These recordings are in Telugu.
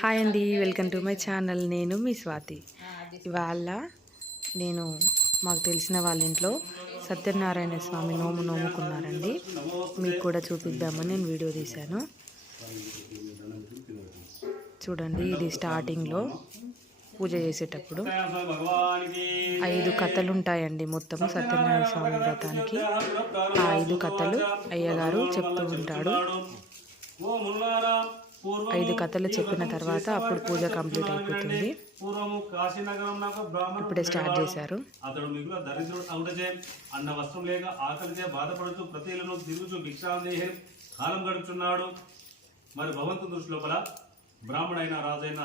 హాయ్ అండి, వెల్కమ్ టు మై ఛానల్. నేను మీ స్వాతి. ఇవాళ నేను మాకు తెలిసిన వాళ్ళ ఇంట్లో సత్యనారాయణ స్వామి నోముకున్నారండి. మీకు కూడా చూపిద్దామని నేను వీడియో తీశాను. చూడండి, ఇది స్టార్టింగ్లో పూజ చేసేటప్పుడు 5 కథలు ఉంటాయండి. మొత్తం సత్యనారాయణ స్వామి వ్రతానికి ఆ 5 కథలు అయ్యగారు చెప్తూ ఉంటాడు. 5 కథలు చెప్పిన తర్వాత అప్పుడు పూజ కంప్లీట్ అయిపోతుంది. ఇప్పుడే స్టార్ట్ చేశారు. అతడు మిగుల దరిద్రుడు అవుటచే అన్న వస్త్రం లేక ఆకలిచే బాధపడుతూ ప్రతిలను తిరుగుచూ భిక్షాందేహి కాలం గడుపుచున్నాడు. మరి భగవంతు దృష్టి లోపల బ్రాహ్మణైన రాజైన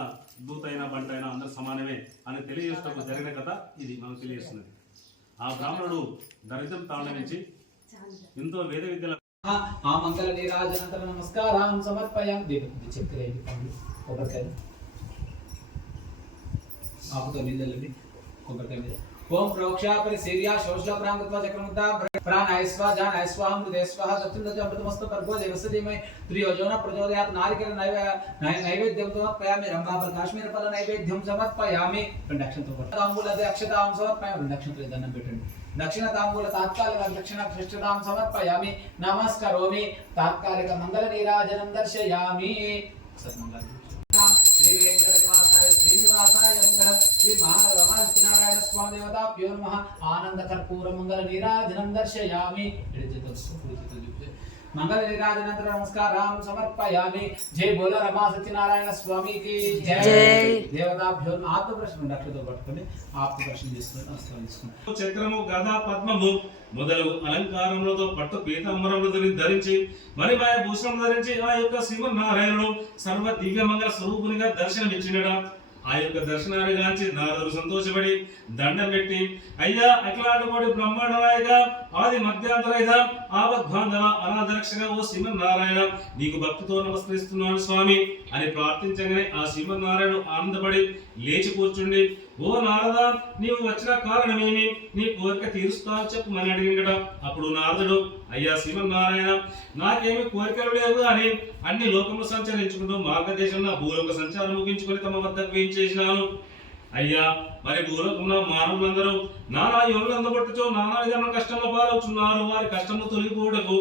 దూతైన బంటైన అందరు సమానమే అని తెలియజేస్తూ జరిగిన కథ ఇది మనకు తెలియజేస్తున్నది. ఆ బ్రాహ్మణుడు దరిద్రం తాండవించి ఎంతో వేద విద్యల ఆ మంగళ నీరాజనంతర నమస్కారం సమర్పయాం. దీపం చక్కెర కొబ్బరికాయ ఆపుతో నీళ్ళని కొబ్బరికాయ మీద ఓం ప్రోక్షా పరిశీర్య శోషల ప్రాంగత్వ చక్రముద్దా ప్రాణాయస్వ జానాయస్వ అమృతేస్వ సత్యందజ అమృతమస్తు పర్గో దేవసదీమై త్రియోజన ప్రచోదయాత్ నారికేల నైవేద్యం సమర్పయామి. రంభాపర కాశ్మీర ఫల నైవేద్యం సమర్పయామి. 2 అక్షంతలు తాంబూలదే అక్షతాం సమర్పయామి. 2 అక్షంతలు దండం పెట్టండి. దక్షిణ తాంబూల తాత్కాలిక దక్షిణ శ్రేష్ఠతాం సమర్పయామి. నమస్కరోమి. తాత్కాలిక మంగళ నీరాజనం దర్శయామి. శ్రీ వెంకటనివాసాయ శ్రీనివాసాయ మంగళం. శ్రీ మహారమానారాయణ స్వామి దేవతాభ్యో నమః. ఆనంద కర్పూర మంగళ నీరాజనం దర్శయామి. మంగళ నీరాజనంతర నమస్కారం సమర్పయామి. జై బోల రమా సత్యనారాయణ స్వామికి జై. దేవతాభ్యో ఆత్మ ప్రశ్న అక్షతో పట్టుకొని ఆత్మ ప్రశ్న చేసుకుని నమస్కారం చేసుకుని చక్రము గద పద్మము మొదలగు అలంకారములతో పట్టు పీతాంబరములు ధరించి మణిమయ భూషణం ధరించి ఆ యొక్క శ్రీమన్నారాయణుడు సర్వ దివ్య మంగళ స్వరూపునిగా దర్శనమిచ్చినడా. ఆ యొక్క దర్శనాన్ని గాంచి నారదుడు సంతోషపడి దండం పెట్టి, అయ్యా అఖిలాండకోటి బ్రహ్మాండ నాయక ఆది మధ్యాంతరహిత ఆపద్బాంధవ అనాథరక్షగా ఓ శ్రీమన్నారాయణ, నీకు భక్తితో నమస్కరిస్తున్నాను స్వామి అని ప్రార్థించగానే ఆ శ్రీమన్నారాయణుడు ఆనందపడి లేచి కూర్చుండి, ఓ నారద, నీవు వచ్చిన కారణమేమి, నీ కోరిక తీరుస్తావు చెప్పమని అడిగిందట. అప్పుడు నారదుడు, అయ్యా శ్రీమన్నారాయణ, నాకేమి కోరికలు లేవు అని అన్ని లోకములు సంచరించుకుంటూ మార్గదేశంలో భూలోక సంచారం ముగించుకొని తమ వద్దకు వేయించేసినాను. అయ్యా, మరి భూలోకంలో మానవులందరూ నానా యోనులు అందబట్టుచో నానా విధమైన కష్టంలో పాలవుతున్నారు. వారి కష్టము తొలగిపోవడకు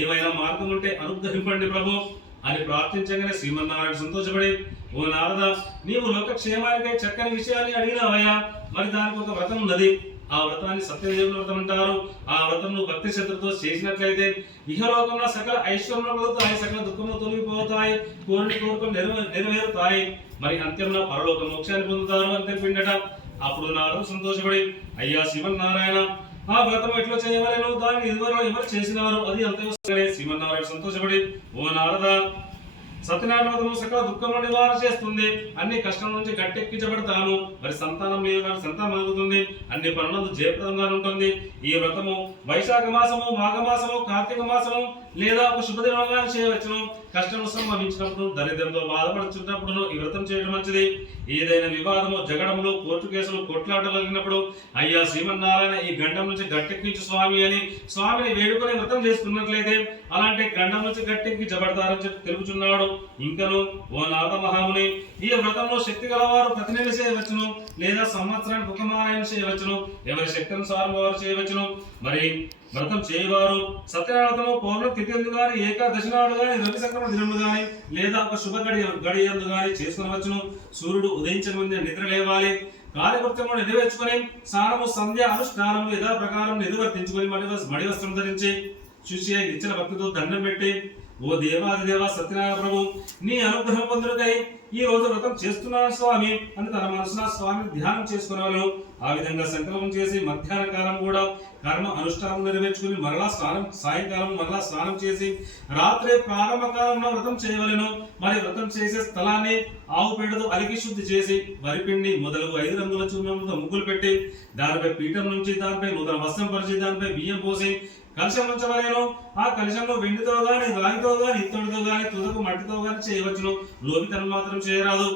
ఏమైనా మార్గం ఉంటే అనుగ్రహింపండి ప్రభు అని ప్రార్థించగానే శ్రీమన్నారాయణ సంతోషపడి, ఓ నారద, నీవు లోకక్షేమానికై చక్కని విషయాన్ని అడిగినావయ్యా. మరి దానికి ఒక వ్రతం ఉన్నది. ఆ వ్రతాన్ని సత్యదేవుల వ్రతం అంటారు. ఆ వ్రతం నువ్వు భక్తి శ్రద్ధతో చేసినట్లయితే ఇహలోకంలో సకల ఐశ్వర్యం కలుగుతాయి, సకల దుఃఖములు తొలగిపోతాయి, కోరికలు నెరవేరుతాయి. మరి అంత్యంలో పరలోక మోక్షాన్ని పొందుతారు అని తెలిపిండట. అప్పుడు నారదుడు సంతోషపడి, అయ్యా శ్రీమన్నారాయణ, ఆ వ్రతం ఎట్లా చేయవలను, దాన్ని ఎవరు చేసినారు, అది అంతే. శ్రీమన్నారాయణ సంతోషపడి, ఓ నారద, సత్యనారాయణ వ్రతము సకల దుఃఖంలో నివారణ చేస్తుంది, అన్ని కష్టం నుంచి గట్టెక్కించబడతాను, మరి సంతానం కలుగుతుంది, అన్ని పనులందు జయప్రదంగా ఉంటుంది. ఈ వ్రతము వైశాఖ మాసము, మాఘ మాసము, కార్తీక మాసము లేదా ఒక శుభదినంగా చేయవచ్చును. కష్టము సంభవించినప్పుడు, దరిద్రంతో బాధపడుచున్నప్పుడు ఈ వ్రతం చేయడం మంచిది. ఏదైనా వివాదము, జగడములు, కోర్టు కేసులు, కొట్లాటలు కలిగినప్పుడు, అయ్యా శ్రీమన్నారాయణ, ఈ గండం నుంచి గట్టెక్కించు స్వామి అని స్వామిని వేడుకొని వ్రతం చేసుకున్నట్లయితే అలాంటి గండం నుంచి గట్టెక్కించబడతారని చెప్పి తెలుపుచున్నాడు. ఇంకను, ఓ నారద మహాముని, ఈ వ్రతంలో శక్తి గలవారు ప్రతి నెల చేయవచ్చును, లేదా సంవత్సరానికి ఒక మారాయణ చేయవచ్చును, ఎవరి శక్తి అనుసారం వారు చేయవచ్చును. మరి వ్రతం చేయవారు సత్యనారాయణ పౌర్ణ తిథి ఎందు గాని, ఏకాదశి నాడు గాని, రవి సంక్రమణ దినములు గాని, లేదా ఒక శుభ గడి ఎందు గాని చేసుకునవచ్చును. సూర్యుడు ఉదయించక ముందే నిద్ర లేవాలి. కార్యకృత్యములను నెరవేర్చుకొని స్నానము, సంధ్య అనుష్ఠానము యథా ప్రకారం నిర్వర్తించుకొని మడి వస్త్రం ధరించి శుచి నిచ్చిన భక్తితో దండం పెట్టి, ఓ దేవాదిదేవ సత్యనారాయణ ప్రభు, నీ అనుగ్రహం పొందుటకై ఈ రోజు వ్రతం చేస్తున్నాను స్వామి అని తన మనసున స్వామిని ధ్యానం చేసుకునేవాళ్ళు. ఆ విధంగా సంకల్పం చేసి మధ్యాహ్న కాలం కూడా కర్మ అనుష్ఠానం నెరవేర్చుకుని మరలా సాయంకాలం మరలా స్నానం చేసి రాత్రి ప్రారంభ కాలంలో వ్రతం చేయవలెను. మరి వ్రతం చేసే స్థలాన్ని ఆవు పేడతో అలికి శుద్ధి చేసి వరిపిండి మొదలగు 5 రంగుల చూర్ణంతో ముగ్గులు పెట్టి దానిపై పీఠం నుంచి దానిపై నూతన వస్త్రం పరిచి దానిపై బియ్యం పోసి కలశం ఉంచవలేను. ఆ కలశంలో వెండితో గాని, రాగితో గాని, ఇత్తడితో గాని, తుదకు మట్టితో గాని చేయవచ్చును. లోపితనం మాత్రం చేయరాదు.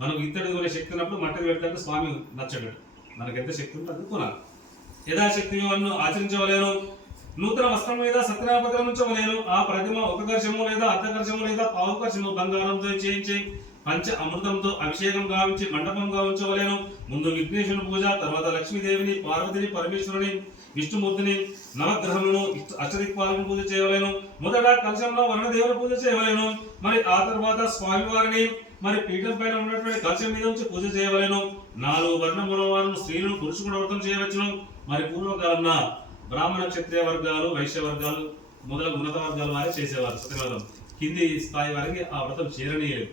మనకు ఇత్తడి కొనే శక్తి ఉన్నప్పుడు మట్టి పెట్టడానికి స్వామి నచ్చడు. మనకు ఎంత శక్తి ఉంటే అది కొనాలి. యథాశక్తి ఆచరించవలేను. నూతన వస్త్రం మీద సత్యనాపత్రం ఉంచవలేను. ఆ ప్రతిమ ఒక కర్షము లేదా అర్ధ కర్షము లేదా పావు కర్షము బంగారంతో చేయించి పంచ అమృతంతో అభిషేకం గావించి మండపంగా ఉంచవలేను. ముందు విఘ్నేశ్వరుని పూజ, తర్వాత లక్ష్మీదేవిని, పార్వతిని, పరమేశ్వరుని, విష్ణుమూర్తిని, నవగ్రహములను, అష్టదిక్పాలను పూజ చేయవలేను. మొదట కలశంలో వరుణదేవుని పూజ చేయవలేను. మరి ఆ తర్వాత స్వామివారిని మరి పీఠం పైన ఉన్నటువంటి కలశం మీద ఉంచి పూజ చేయవలేను. 4 వర్ణముల వారు స్త్రీలను పురుషుడు వ్రతం చేయవచ్చును. మరి పూర్వకాలంలో బ్రాహ్మణ క్షత్రియ వర్గాలు, వైశ్య వర్గాలు మొదలగు ఉన్నత వర్గాల వారే చేసేవారు సత్యవ్రతం. కింది స్థాయి వారికి ఆ వ్రతం చేరనీయలేదు.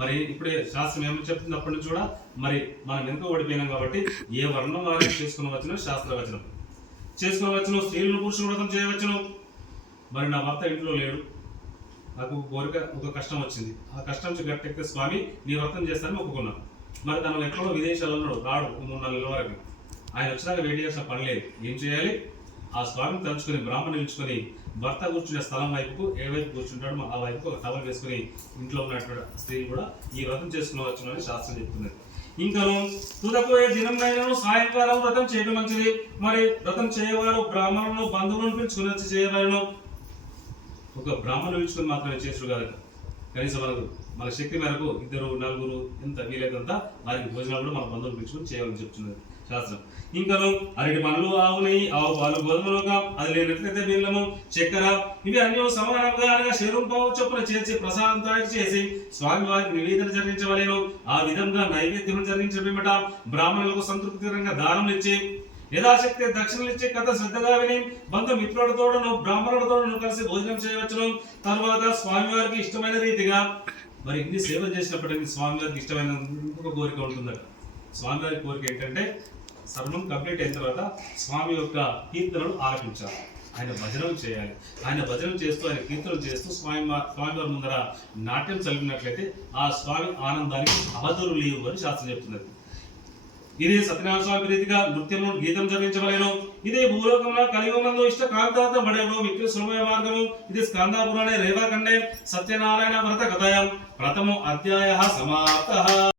మరి ఇప్పుడే శాస్త్రం ఏమని చెప్తున్నప్పటి నుంచి కూడా మరి మనం వెనుక ఓడిపోయినాం కాబట్టి ఏ వర్ణం వారికి చేసుకుని వచ్చిన శాస్త్రవచనం చేసుకోవచ్చును. స్త్రీలను పురుషులు వ్రతం చేయవచ్చును. మరి నా భర్త ఇంట్లో లేడు, నాకు కోరిక ఒక కష్టం వచ్చింది, ఆ కష్టం నుంచి గట్టెక్కితే స్వామి నీ వ్రతం చేస్తానని ఒప్పుకున్నాను. మరి తను ఎక్కడో విదేశాల్లో ఉన్నాడు, రాడు 3-4 నెలల వరకు. ఆయన వచ్చినాక వెయిట్ చేసిన పని లేదు. ఏం చేయాలి? ఆ స్వామిని తలుచుకొని బ్రాహ్మణ నిలుచుకొని భర్త కూర్చునే స్థలం వైపుకు ఏ వైపు కూర్చుంటాడో ఆ వైపు ఒక టవల్ వేసుకుని ఇంట్లో ఉన్నటువంటి స్త్రీ కూడా ఈ వ్రతం చేసుకునవచ్చును అని శాస్త్రం చెప్తున్నది. ఇంకను తుదపోయే దినంనైనను సాయంకాలం వ్రతం చేయడం మంచిది. మరి వ్రతం చేయవారు బ్రాహ్మణులను, బంధువులను పిలుచుకుని వచ్చి చేయవలను. ఒక బ్రాహ్మణులు పిలుచుకొని మాత్రమే చేసుడు కాదు, కనీసం మన శక్తి మేరకు 2-4 ఎంత వీలైనంత వారికి భోజనాలు కూడా మన బంధువులు పిలుచుకొని చేయాలని చెప్తున్నది శాస్త్రం. ఇంకను అరటి పండ్లు, ఆవు నెయ్యి, ఆవు పాలు, గోధుమలుగా అది లేనట్లయితే బెల్లము, చక్కెర ఇవి అన్ని సమానంగా అనగా శరీరం చొప్పున చేర్చి ప్రసాదం తయారు చేసి స్వామి వారికి నివేదన జరిగించవలేను. ఆ విధంగా నైవేద్యం జరిగించబిమ్మట బ్రాహ్మణులకు సంతృప్తికరంగా దానం ఇచ్చి యథాశక్తి దక్షిణలు ఇచ్చి కథ శ్రద్ధగా విని బంధుమిత్రులతోడను బ్రాహ్మణులతోడను కలిసి భోజనం చేయవచ్చును. తర్వాత స్వామివారికి ఇష్టమైన రీతిగా మరి ఇన్ని సేవ చేసినప్పటికీ స్వామివారికి ఇష్టమైన ఇంకొక కోరిక ఉంటుందట. స్వామివారి కోరిక ఏంటంటే సర్వం కంప్లీట్ అయిన తర్వాత స్వామి యొక్క కీర్తనలు ఆలపించాలి, ఆయన భజనలు చేయాలి. ఆయన భజనలు చేస్తూ ఆయన కీర్తనలు చేస్తూ స్వామివారి ముందర నాట్యం చదివినట్లయితే ఆ స్వామి ఆనందానికి అవధులు లేవు అని శాస్త్రం చెప్తున్నది. ఇది సత్యనారాయణ స్వామి రీతిగా నృత్యము, గీతం జరిగించవలేను. ఇదే భూలోకంలో కలియుగంలో ఇష్ట కాంతార్థం పడేడు మిక్కిలి సులభ మార్గము. ఇది స్కందాపురాణే రేవాఖండే సత్యనారాయణ వ్రత కథయం ప్రథమో అధ్యాయ సమాప్తః.